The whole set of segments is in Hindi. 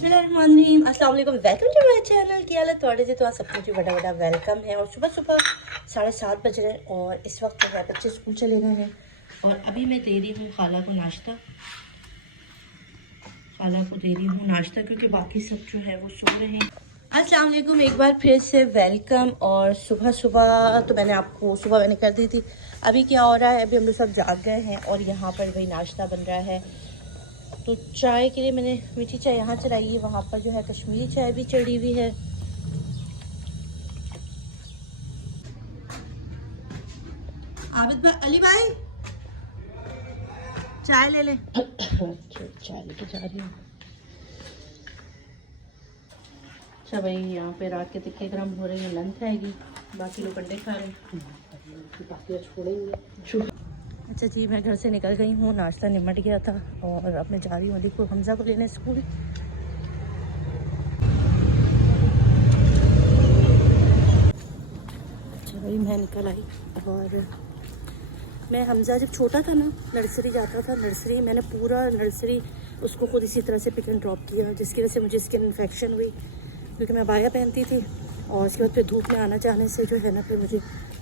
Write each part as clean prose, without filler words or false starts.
बिस्मिल्लाहिर्रहमानिर्रहीम, अस्सलाम वालेकुम, वेलकम टू माय चैनल। क्या हाल है थोड़े से? तो आप सबको जो बड़ा बड़ा वेलकम है। और सुबह सुबह 7:30 बज रहे हैं और इस वक्त जो है बच्चे स्कूल चले गए हैं और अभी मैं दे रही हूँ खाला को नाश्ता। खाला को दे रही हूँ नाश्ता क्योंकि बाकी सब जो है वो सो रहे हैं। अस्सलाम वालेकुम, एक बार फिर से वेलकम। और सुबह सुबह तो मैंने आपको सुबह मैंने कर दी थी। अभी क्या हो रहा है, अभी हम लोग सब जाग गए हैं और यहाँ पर वही नाश्ता बन रहा है। तो चाय के लिए मैंने मीठी चाय यहाँ चढ़ाई है, वहाँ पर जो है कश्मीरी चाय भी चढ़ी हुई है। आबिद भाई, अली भाई चाय ले ले। चाय लेके जा रही हूँ। अच्छा भाई, यहाँ पे रात के तिक्के गर्म हो रही है, लंच आएगी, बाकी लोग अंडे खा रहे हैं, बाकी छोड़ेंगे। अच्छा जी, मैं घर से निकल गई हूँ, नाश्ता निमट गया था और अब मैं जा रही हूँ अली को हमजा को लेने स्कूल। अच्छा भाई, मैं निकल आई और मैं हमजा जब छोटा था ना, नर्सरी जाता था, नर्सरी मैंने पूरा नर्सरी उसको खुद इसी तरह से पिक एंड ड्रॉप किया, जिसकी वजह से मुझे स्किन इन्फेक्शन हुई क्योंकि मैं बाया पहनती थी और उसके बाद फिर धूप में आना चाहने से जो है ना फिर मुझे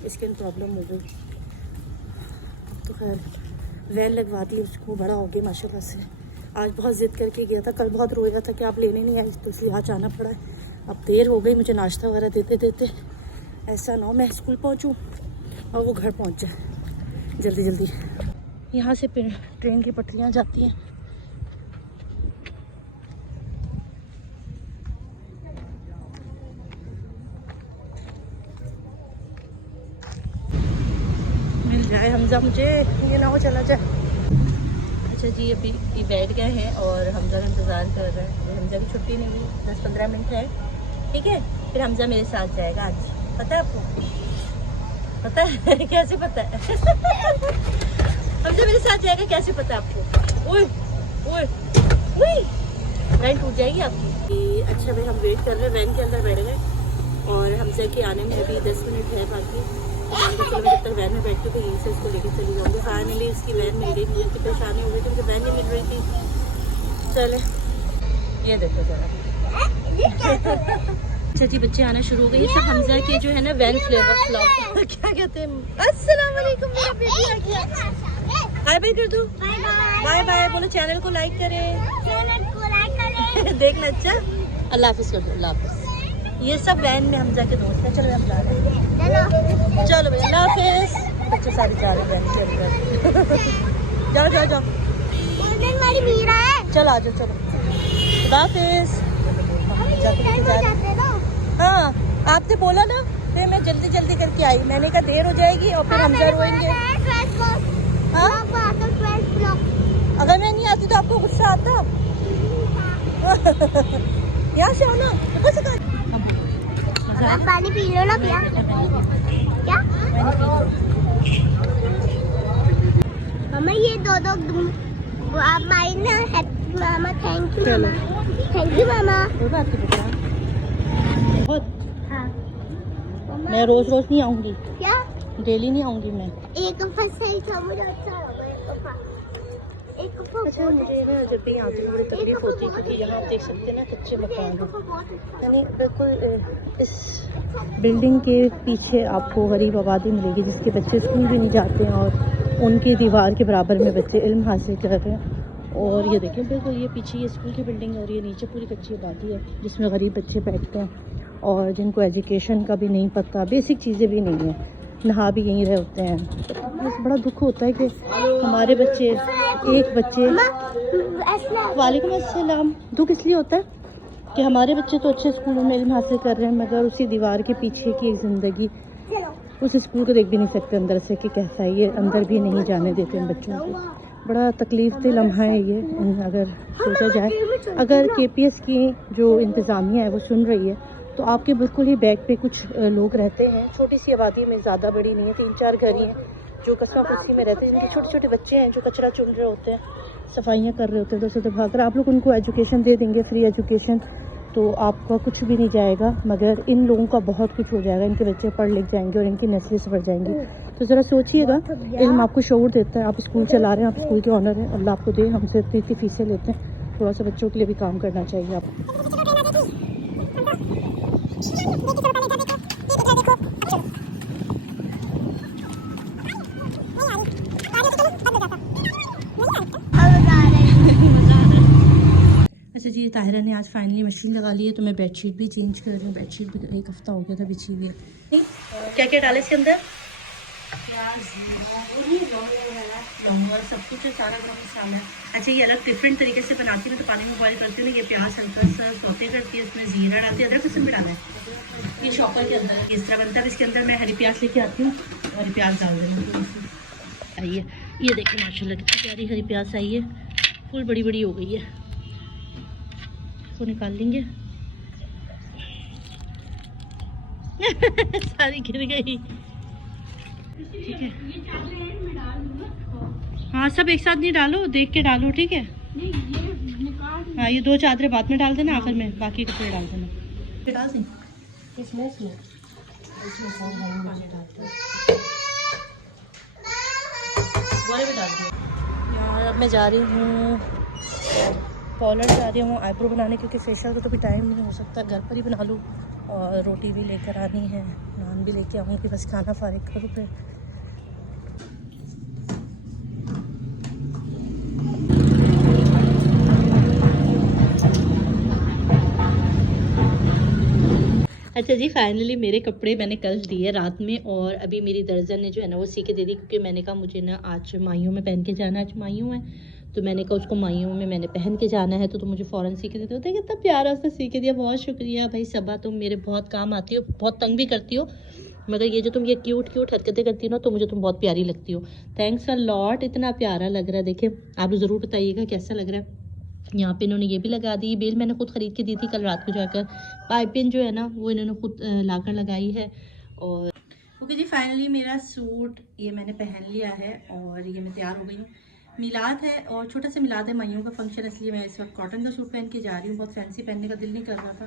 स्किन प्रॉब्लम हो गई। तो खैर वैन लगवा दी उसको, बड़ा हो गया माशाल्लाह से। आज बहुत ज़िद करके गया था, कल बहुत रोया था कि आप लेने नहीं आए, तो इसलिए आज आना पड़ा है। अब देर हो गई मुझे नाश्ता वगैरह देते देते, ऐसा ना हो मैं स्कूल पहुंचूं और वो घर पहुंच जाए जल्दी जल्दी। यहाँ से ट्रेन की पटरियाँ जाती हैं। मिल जाए हमजा मुझे, ये ना हो चला जाए। अच्छा जी, अभी ये बैठ गए हैं और हमजा का इंतज़ार कर रहे हैं। हमजा की छुट्टी नहीं हुई, 10-15 मिनट है, ठीक है। फिर हमजा मेरे साथ जाएगा आज, पता है आपको? पता है? कैसे पता है? हमजा मेरे साथ जाएगा, कैसे पता है आपको? ओए ओए ओए, वैन टूट जाएगी आपकी। अच्छा भाई, हम वेट कर रहे हैं, वैन के अंदर बैठ गए और हमजा के आने में अभी 10 मिनट है बाकी। जब तक वैन में बैठती तो यहीं से इसको लेके चली जाऊँगी। फाइनली इसकी वैन मिल गई, मुझे इतनी परेशानी हो गई थी, मुझे वैन नहीं मिल रही थी। चले, ये देखो जरा। अच्छा जी, बच्चे आना शुरू हो गए। ये सब हमजा के जो है ना वैन फ्लेवर क्या कहते हैं। अस्सलाम वालेकुम, मेरा बेबी आ गया। हाय बाय कर दो, बाय बाय बोलो, चैनल को लाइक करें। देखना अच्छा, अल्लाह हाफिज़ कर दो, अल्लाह हाफिज़। ये सब वैन में हमजा के दोस्त हैं। चलो हम जा रहे हैं, चलो भैया, अल्लाह हाफिज़। बच्चे सारे जा रहे हैं वैन के अंदर। जाओ जाओ जाओ, चलो आ जाओ, चलो अल्लाह हाफिज़। हाँ, आपने बोला ना, फिर मैं जल्दी जल्दी करके आई, मैंने कहा देर हो जाएगी और फिर हमजा रोएंगे। हाँ, अगर मैं नहीं आती तो आपको गुस्सा आता? यहाँ से आना, पानी पी लो ना भैया। क्या मम्मा, ये दो आप मारी ना। मामा थैंक यू, थैंक यू मामा। बहुत हाँ, मैं रोज रोज नहीं आऊंगी, क्या डेली नहीं आऊंगी मैं। एक सही था, मुझे अच्छा लगा एक अच्छा, मुझे ना जब भी आती हूँ बड़ी तकलीफ होती है क्योंकि यहाँ आप देख सकते हैं ना कच्चे मकान हैं, यानी बिल्कुल इस बिल्डिंग के पीछे आपको गरीब आबादी मिलेगी जिसके बच्चे स्कूल भी नहीं जाते हैं और उनकी दीवार के बराबर में बच्चे इल्म हासिल कर रहे हैं। और ये देखें, बिल्कुल ये पीछे ये स्कूल की बिल्डिंग है और ये नीचे पूरी कच्ची आबादी है जिसमें गरीब बच्चे बैठते हैं और जिनको एजुकेशन का भी नहीं पता, बेसिक चीज़ें भी नहीं है, नहा भी यहीं रहे होते हैं। बस बड़ा दुख होता है कि हमारे बच्चे, एक बच्चे, वालेकुम अस्सलाम, दुख इसलिए होता है कि हमारे बच्चे तो अच्छे स्कूलों में इल्म हासिल कर रहे हैं मगर उसी दीवार के पीछे की एक ज़िंदगी, उस स्कूल को देख भी नहीं सकते अंदर से कि कैसा है, ये अंदर भी नहीं जाने देते हैं बच्चों को। बड़ा तकलीफ दे लम्हा है ये, अगर सोचा जाए। अगर KPS की जो इंतज़ामिया है वो सुन रही है तो आपके बिल्कुल ही बैक पे कुछ लोग रहते हैं, छोटी सी आबादी में, ज़्यादा बड़ी नहीं है, 3-4 घर ही हैं जो कस्बा कुर्सी में रहते हैं, जिनके छोटे छोटे बच्चे हैं जो कचरा चुन रहे होते हैं, सफाइयाँ कर रहे होते हैं। दोस्तों, तो अगर आप लोग उनको एजुकेशन दे देंगे, फ्री एजुकेशन, तो आपका कुछ भी नहीं जाएगा मगर इन लोगों का बहुत कुछ हो जाएगा। इनके बच्चे पढ़ लिख जाएंगे और इनकी नस्लें सवर जाएंगी। तो ज़रा सोचिएगा, इल्म आपको शऊर देता है, आप स्कूल चला रहे हैं, आप स्कूल के ऑनर हैं, अल्लाह आपको दे, हमसे इतनी फीसें लेते हैं थोड़ा सा बच्चों के लिए भी काम करना चाहिए आपको। अच्छा जी, ताहिरा ने आज फाइनली मशीन लगा ली है, तो मैं बेडशीट भी चेंज कर रही हूँ। बेडशीट भी 1 हफ्ता हो गया था बिछी हुई है। क्या क्या डाले इसके अंदर? लौंग और सब कुछ है, सारा गरम मसाला है। अच्छा, ये अलग डिफरेंट तरीके से बनाती हूँ, तो पानी में बॉईल करती हूँ। ये प्याज हल्का सा सौते करती है, इसमें जीरा डालती है, अदरक लहसुन भी डाला है। ये शॉपर के अंदर इस तरह बनता है। इसके अंदर मैं हरी प्याज लेके आती हूँ और हरी प्याज डाल देना। आइए, ये देखिए माशाल्लाह कितनी प्यारी हरी प्याज आई है, फुल बड़ी बड़ी हो गई है। इसको निकाल लेंगे। सारी गिर गई। ठीक है, हाँ सब एक साथ नहीं डालो, देख के डालो, ठीक है। हाँ, ये 2 चादरें बाद में डाल देना, आखिर में बाकी कपड़े डाल देना। फिर डाल दें इसमें भी डाल दें। यार अब मैं जा रही हूँ पार्लर, जा रही हूँ आईब्रो बनाने, क्योंकि फेशियल का तो भी टाइम नहीं हो सकता, घर पर ही बना लूँ। और रोटी भी लेकर आनी है, नान भी लेके आऊँगी, बस खाना फारिग करूँ फिर। अच्छा जी, फाइनली मेरे कपड़े मैंने कल दिए रात में, और अभी मेरी दर्जन ने जो है ना वो सी के दे दी, क्योंकि मैंने कहा मुझे ना आज माइयों में पहन के जाना है। आज माइयों है, तो मैंने कहा उसको माइयों में मैंने पहन के जाना है, तो मुझे फ़ौरन सी के देते होते। कितना प्यारा सा सी के दिया, बहुत शुक्रिया भाई सबा, तुम मेरे बहुत काम आती हो, बहुत तंग भी करती हो, मगर ये जो तुम ये क्यूट क्यूट हरकतें करती हो ना, तो मुझे तुम बहुत प्यारी लगती हो। थैंक्स अ लॉट, इतना प्यारा लग रहा है। देखिए आप ज़रूर बताइएगा कैसा लग रहा है। यहाँ पे इन्होंने ये भी लगा दी, बेल मैंने खुद ख़रीद के दी थी कल रात को जाकर। पाइपिंग जो है ना वो इन्होंने खुद लाकर लगाई है। और ओके जी, फाइनली मेरा सूट ये मैंने पहन लिया है, और ये मैं तैयार हो गई हूँ। मिलाद है, और छोटा सा मिलाद है, माइयों का फंक्शन, इसलिए मैं इस वक्त कॉटन का सूट पहन के जा रही हूँ। बहुत फैंसी पहनने का दिल नहीं कर रहा था,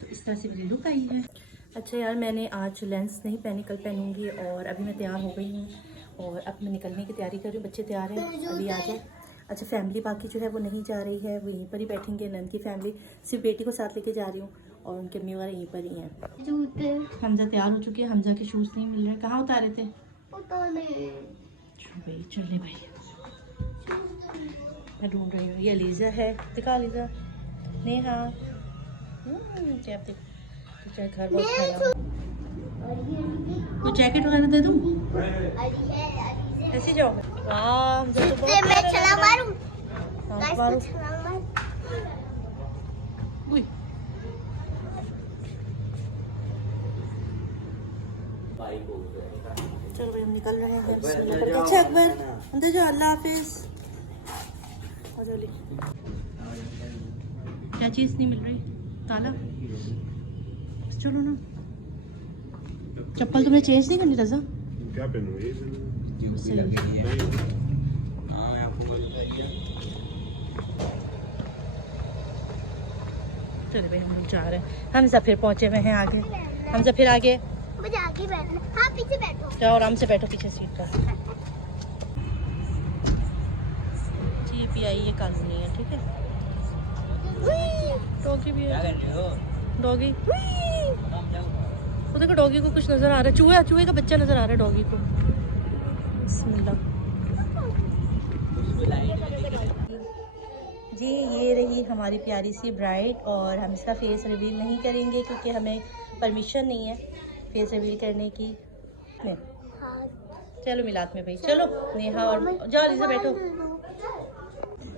तो इस तरह से मेरी लुक आई है। अच्छा यार, मैंने आज लेंस नहीं पहनी, कल पहनूंगी। और अभी मैं तैयार हो गई हूँ, और अब मैं निकलने की तैयारी कर रही हूँ। बच्चे तैयार हैं, अभी आ जाए। अच्छा, फैमिली बाकी जो है वो नहीं जा रही है, वो यहीं पर ही बैठेंगे। नंद की फैमिली, सिर्फ बेटी को साथ लेके जा रही हूँ, और उनके अम्मी वगैरह यहीं पर ही हैं। हमजा तैयार हो चुके हैं, हमजा के शूज़ नहीं मिल रहे, कहाँ उतारे थे? भाई चल भाई, मैं ढूंढ रही हूँ। ये अलीज़ा है, दिखा अलीज़ा। नेहा, क्या देख, तो घर बहुत खराब। वो जैकेट वगैरह दे दूँ? ऐसे जाओ। वाह, मुझे तो बहुत मैं छलांग मारूं। गाइस, मैं छलांग मारूं। चलो भाई, हम निकल रहे हैं। अच्छा अकबर, अंदर जाओ, अल्लाह हाफिज। क्या चीज़ नहीं मिल रही? ताला। चलो ना, चप्पल तुमने चेंज नहीं करनी रजा? क्या पहनूं? चलो भाई, हम लोग जा रहे हैं। हमजा फिर पहुंचे हुए हैं आगे। हमजा फिर आगे, मुझे आगे बैठना। हाँ, पीछे बैठो। जाओ, आराम से बैठो पीछे सीट पर। जी पी आई ये कॉलोनी है, ठीक है। डॉगी भी है, डॉगी। वो देखो, डॉगी को कुछ नजर आ रहा है, चूहे का बच्चा नजर आ रहा है डॉगी को। बिस्मिल्लाह जी, ये रही हमारी प्यारी सी ब्राइड, और हम इसका फेस रिवील नहीं करेंगे क्योंकि हमें परमिशन नहीं है फेस रिवील करने की। नहीं, चलो मिलाद में भाई, चलो नेहा और जाओ अलीज़ा बैठो।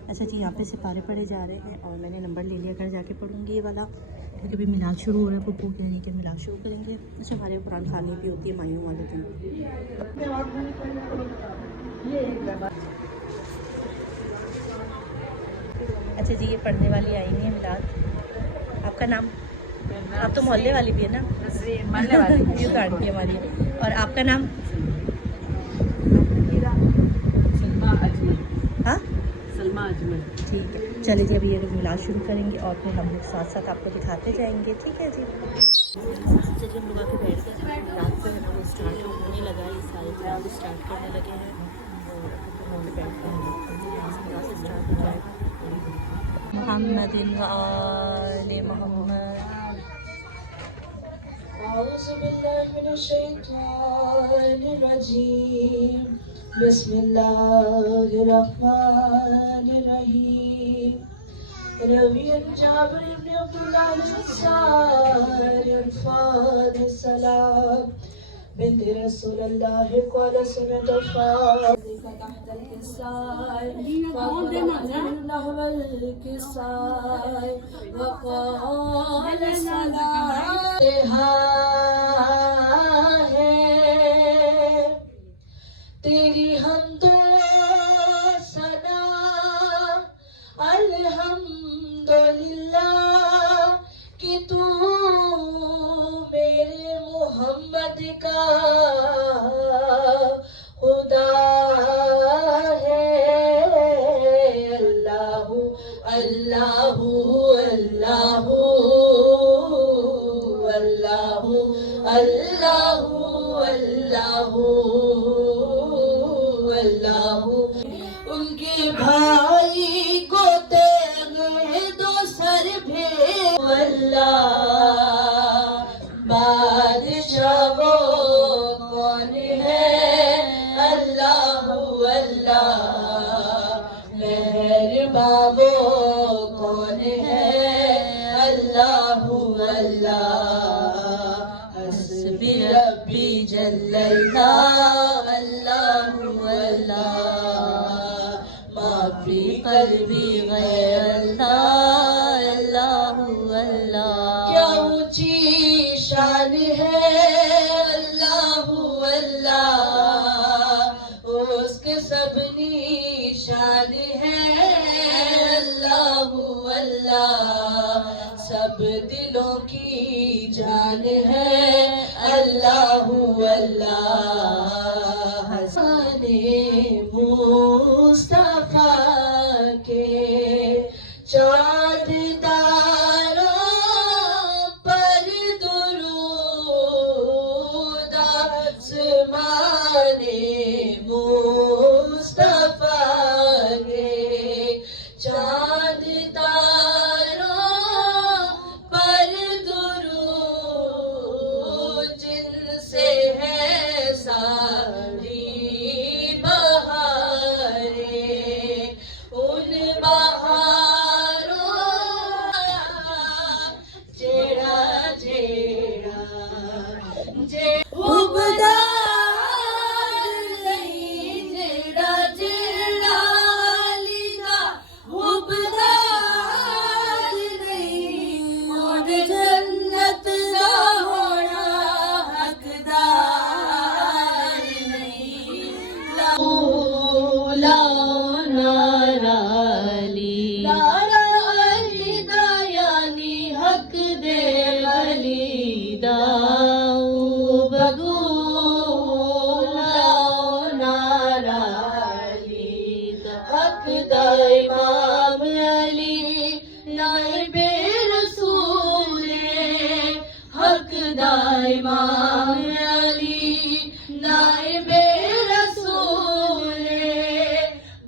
अच्छा जी, यहाँ पे सिपारे पढ़े जा रहे हैं, और मैंने नंबर ले लिया, घर जाके पढ़ूंगी ये वाला, क्योंकि अभी मिलाद शुरू हो रहा है। पप्पू कह रही है कि मिलाद शुरू करेंगे। अच्छा, हमारे कुरान खानी भी होती है माइयों वाले दिन। अच्छा जी, ये पढ़ने वाली आई नहीं है मिलाद। आपका नाम? आप तो मोहल्ले वाली भी है ना? मोहल्ले वाली ये तो आंटी हमारी है। और आपका नाम? हाँ, सलमा अजमल। ठीक है, चलिए जी, अभी ये लोग मिलाद शुरू करेंगे, और फिर हम लोग साथ साथ आपको दिखाते जाएंगे, ठीक है जी। चलिए हम लोग आके बैठ गए। रात को है ना वो स्टार्ट होने लगा, ये सारे क्लास स्टार्ट करने लगे हैं, और बैठ गए हैं, स्टार्ट हो जाएगा। मुहम्मदिन व आले मुहम्मद। औज़ु बिल्लाहि मिनश शैतानिर रजीम। बिस्मिल्लाहिर रहमानिर रहीम। रवी जाबिर इब्न अब्दुल्लाह अल-अंसारी अल-फाद सलाम बिन्त रसूलुल्लाह क़ाल समिअत फ़ातिहा तहत अल-किसाय वक़ाल वल-किसाय वक़ाल सलाम है तेरी हमदो सना अल्हम्दुलिल्लाह कि तू मेरे मोहम्मद का खुदा है। अल्लाहु अल्लाहु अल्लाहु अल्लाहु अल्लाहु अल्लाहु अल्लाहु। उनके भाई को तेरे दो सर भेज अल्लाह। बादशाह वो कौन है अल्लाहु अल्लाह। मेहरबान वो कौन है अल्लाहु अल्लाह। हस्बी रब्बी जल्लल्लाह अल्लाहु अल्लाह। माफी कल्बी गैरल्लाह अल्लाहु अल्लाह। क्या ऊंची शान है अल्लाहु अल्लाह। उसके सब निशान है अल्लाहु अल्लाह। सब दिलों की जान है अल्लाहु अल्लाह। हसने मुस्तफा के चाँद तारों पर दुरूद आसमाने मुस्तफा के चाँद तारों पर दुरूद जिनसे है सारी बहारें उन बहारों जेड़ा जेड़ा जे हुबदार नहीं जेड़ा जेड़ा लीदा हुबदार नहीं और जन्नत दा होना हकदार नहीं। नारा अली दा यानी हक दे अली दा नारा अली दा हक दा इमाम अली नाइबे रसूल हक दा इमाम अली नाइबे रसूल।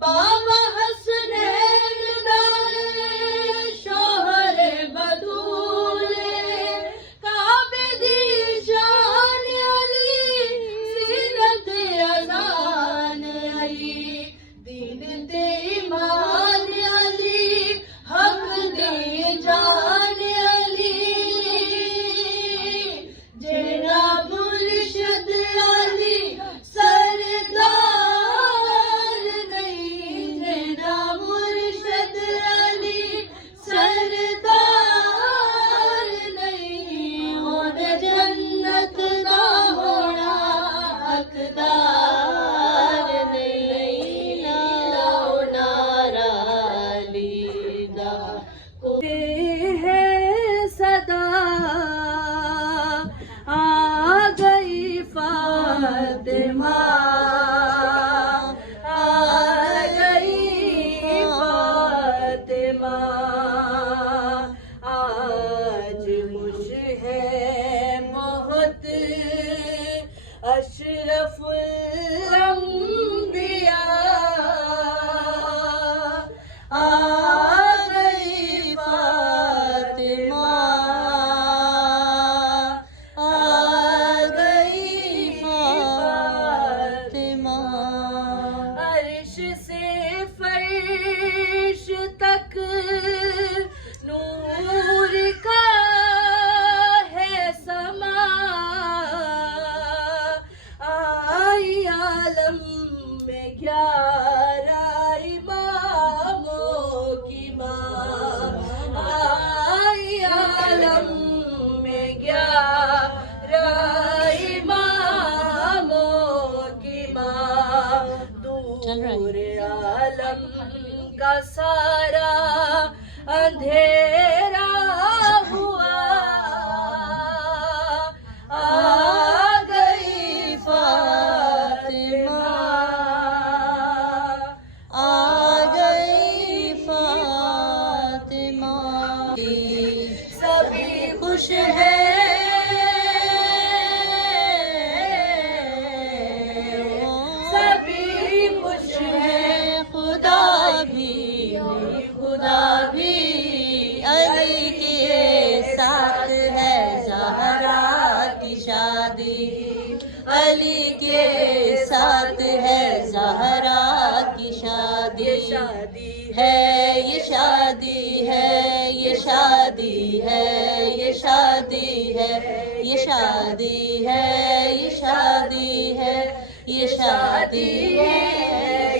बाबा हसनैन दाए शोहर बदूल काबे दी शान अली सीरत अज़ान अली दीन ते ईमान अली हक दे जान अली जेड़ा खुश है, सभी खुश है, खुदा भी अली के साथ है, ज़हरा की शादी अली के साथ है, ज़हरा की शादी है, ये शादी है, ये शादी है, ये शादी है, ये शादी है, ये शादी है, ये शादी है,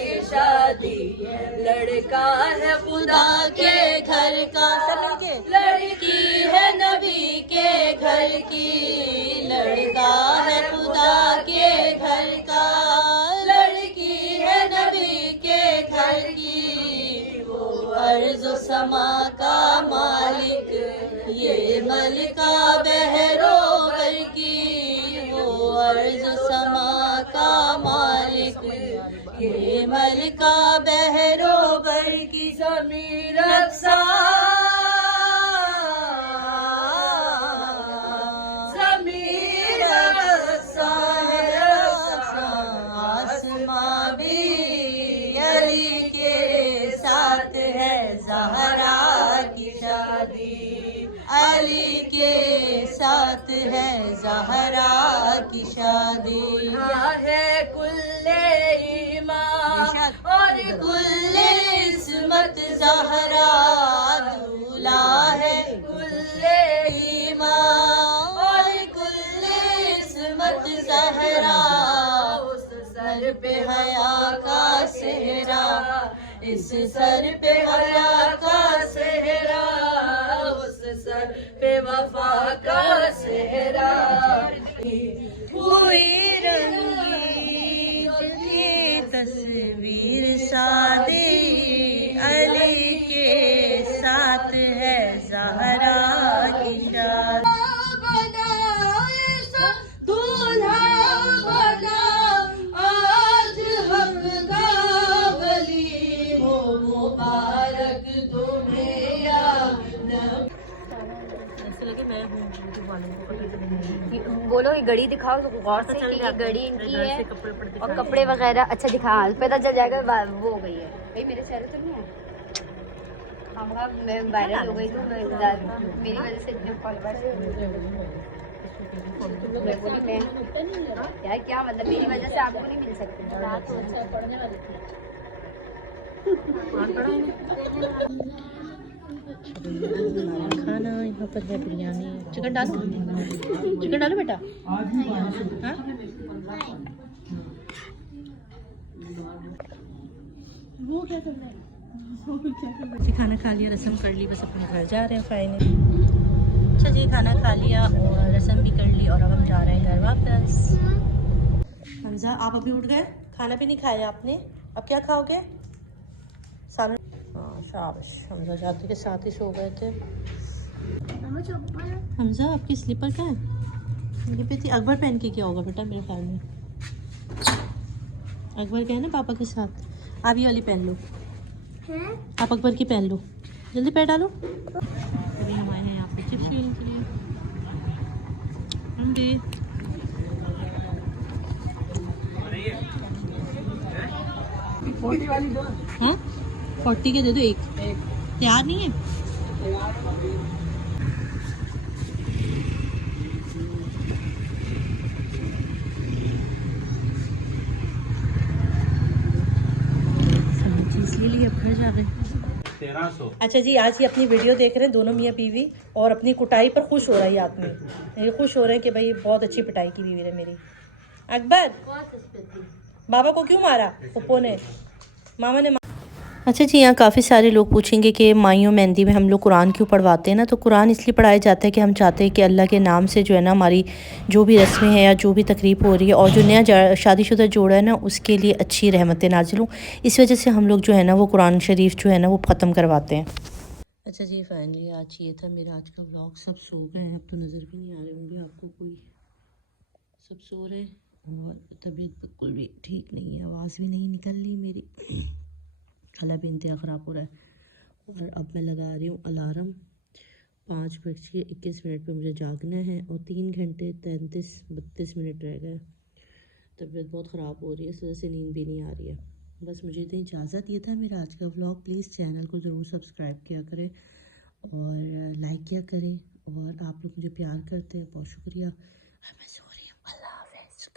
ये शादी है, लड़का है खुदा के घर का, लड़की है नबी के घर की, लड़का है खुदा के घर का, लड़की है नबी के घर की, वो अर्ज़ समा का मालिक, ये मलिका बहरोवर की, वो अर्ज़ समा का मालिक, ये मलिका बहरोवर की, ज़मीर रक्षा ज़हरा की शादी अली के साथ है, ज़हरा की शादी है, कुल्ले ईमान और कुल्ले इस्मत, ज़हरा दूल्हा है, कुल्ले ईमान और कुल्ले इस्मत, ज़हरा उस सर पे हया का सेहरा, इस सर पे हया का सेहरा, उस सर पे वफा का सेहरा, हुई रंगी ये तस्वीर शादी अली के साथ है, ज़हरा की शादी बोलो ये घड़ी दिखाओ तो गौर से कि ये घड़ी इनकी है और कपड़े वगैरह अच्छा दिखा, पता चल जाएगा वो हो गई है। भाई मेरे चेहरे तो नहीं है, हाँ मैं वायरल हो गई तो मेरी वजह से इतने फॉलोअर्स, यार क्या मतलब मेरी वजह से आपको नहीं मिल सकते। खाना यहाँ पर है बिरयानी, चिकन डालो, चिकन डालो बेटा, हाँ वो क्या कर रहा है, खाना खा लिया, रस्म कर ली, बस अपने घर जा रहे हैं फाइनली। अच्छा जी, खाना खा लिया और रस्म भी कर ली और अब हम जा रहे हैं घर वापस। हमजा आप अभी उठ गए, खाना भी नहीं खाया आपने, अब क्या खाओगे? सालन। हाँ शाबाश, हमजा जाते के साथ ही सो गए थे। हमजा आपकी स्लीपर क्या है? ये पे थी, अकबर पहन के क्या होगा बेटा मेरे ख्याल में, अकबर क्या है ना पापा के साथ। आप ये वाली पहन लो, आप अकबर की पहन लो, जल्दी पैर डालो। अभी हम आए हैं यहाँ पे चिप्स लेने के लिए, हम भी हाँ 40 के दे दो, एक तैयार नहीं है। चीज ले ली, अब घर जा रहे हैं। 1300। अच्छा जी, आज ये अपनी वीडियो देख रहे हैं दोनों मियाँ बीवी और अपनी कुटाई पर खुश हो रहा है आदमी, ये खुश हो रहे हैं कि भाई बहुत अच्छी पिटाई की बीवी है मेरी। अकबर बाबा को क्यों मारा पप्पो ने, मामा ने। अच्छा जी, यहाँ काफ़ी सारे लोग पूछेंगे कि माइयों मेहंदी में हम लोग कुरान क्यों पढ़वाते हैं ना, तो कुरान इसलिए पढ़ाया जाता है कि हम चाहते हैं कि अल्लाह के नाम से जो है ना हमारी जो भी रस्में हैं या जो भी तकरीब हो रही है और जो नया शादीशुदा जोड़ा है ना उसके लिए अच्छी रहमतें नाजिल हों, इस वजह से हम लोग जो है ना वो कुरान शरीफ जो है ना वो ख़त्म करवाते हैं। अच्छा जी, फाइनली आज ये था मेरा आज का व्लॉग। सब सो गए हैं, अब तो नज़र भी नहीं आ रहे होंगे आपको कोई, सब सो रहे हैं और तबीयत बिल्कुल भी ठीक नहीं है, आवाज़ भी नहीं निकल रही मेरी, गला भी इंतहा ख़राब हो रहा है। और अब मैं लगा रही हूँ अलार्म 5:21 पे मुझे जागना है और 3 घंटे 33-32 मिनट रह गए। तबीयत बहुत ख़राब हो रही है, इस वजह से नींद भी नहीं आ रही है। बस मुझे इतनी इजाज़त, ये था मेरा आज का व्लॉग। प्लीज़ चैनल को ज़रूर सब्सक्राइब किया करें और लाइक किया करें, और आप लोग मुझे प्यार करते हैं, बहुत शुक्रिया। मैं सो रही हूँ, अल्लाह हाफ़िज़।